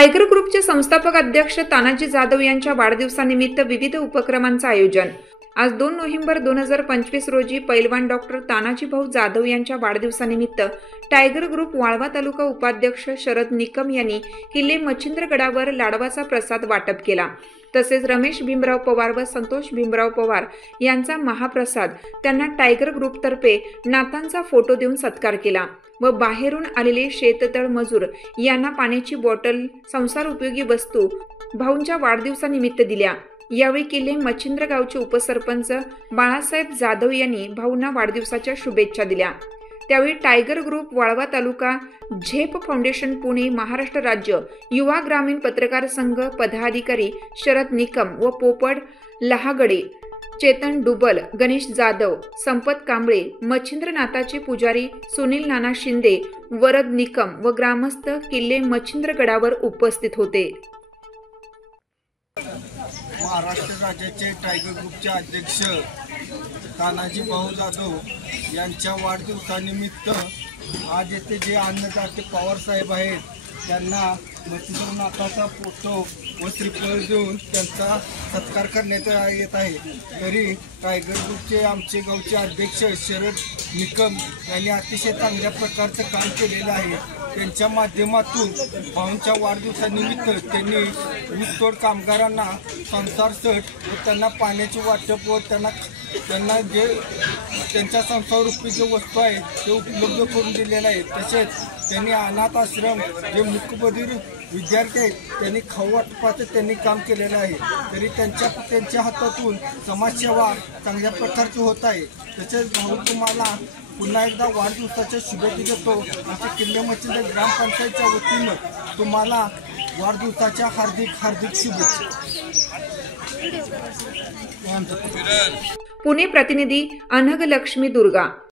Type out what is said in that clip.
Tiger ग्रुपचे संस्थापक अध्यक्ष तानाजी जाधव यांच्या वाढदिवसानिमित्त विविध उपक्रमांचे आयोजन। आज 2 नोव्हेंबर 2025 रोजी पैलवान डॉक्टर तानाजी भाऊ जाधव यांच्या वाढदिवसानिमित्त टायगर ग्रुप वाळवा तालुका उपाध्यक्ष शरद निकम यांनी किल्ले मच्छिंद्रगडावर लाडवाचा प्रसाद वाटप केला। तसेच रमेश भीमराव पवार व संतोष भीमराव पवार यांचा महाप्रसाद त्यांना टायगर ग्रुपतर्फे नातांचा फोटो देऊन सत्कार केला व बाहेरून आलेले शेततळ मजूर यांना पाण्याची बॉटल संसार उपयोगी वस्तू भाऊंच्या वाढदिवसानिमित्त दिल्या। यावेळी किल्ले मच्छिंद्र गावचे उपसरपंच बाळासाहेब जाधव यांनी भाऊंना वाढदिवसाच्या शुभेच्छा दिल्या। त्यावेळी टायगर ग्रुप वाळवा तालुका झेप फाउंडेशन पुणे महाराष्ट्र राज्य युवा ग्रामीण पत्रकार संघ पदाधिकारी शरद निकम व पोपट लहागडे, चेतन डुबल, गणेश जाधव, संपत कांबळे, मच्छिंद्रनाथाचे पुजारी सुनील नाना शिंदे, वरद निकम व ग्रामस्थ किल्ले मच्छिंद्रगडावर उपस्थित होते। महाराष्ट्र राज्याचे टायगर ग्रुपचे अध्यक्ष तानाजी भाऊ जाधव यांच्या वाढदिवसानिमित्त आज येथे जे अन्नदाते पवार साहेब आहेत त्यांना मच्छिंद्रनाथाचा फोटो व श्रीफळ देऊन त्यांचा सत्कार करण्यात येत आहे। तरी टायगर ग्रुपचे आमचे गावचे अध्यक्ष शरद निकम यांनी अतिशय चांगल्या प्रकारचं काम केलेलं आहे। त्यांच्या माध्यमातून भाऊंच्या वाढदिवसानिमित्त त्यांनी ऊसतोड कामगारांना संसार सेट व त्यांना पाण्याची वाटप व त्यांना जे त्यांच्या संसाररूपी जे वस्तू आहेत ते उपलब्ध करून दिलेले आहेत। तसेच त्यांनी अनाथ आश्रम जे मूकबधीर विद्यार्थी आहेत त्यांनी खाऊ वाटपाचं त्यांनी काम केलेलं आहे। तरी त्यांच्या हातातून समाजसेवा चांगल्या प्रकारची होत आहे। तसेच भाऊ तुम्हाला पुन्हा एकदा वाढदिवसाच्या शुभेच्छा देतो। असे किल्ले मच्छिंद्र ग्रामपंचायतच्या वतीनं तुम्हाला वाढदिवसाच्या हार्दिक शुभेच्छा। पुणे प्रतिनिधी अनघ लक्ष्मी दुर्गा।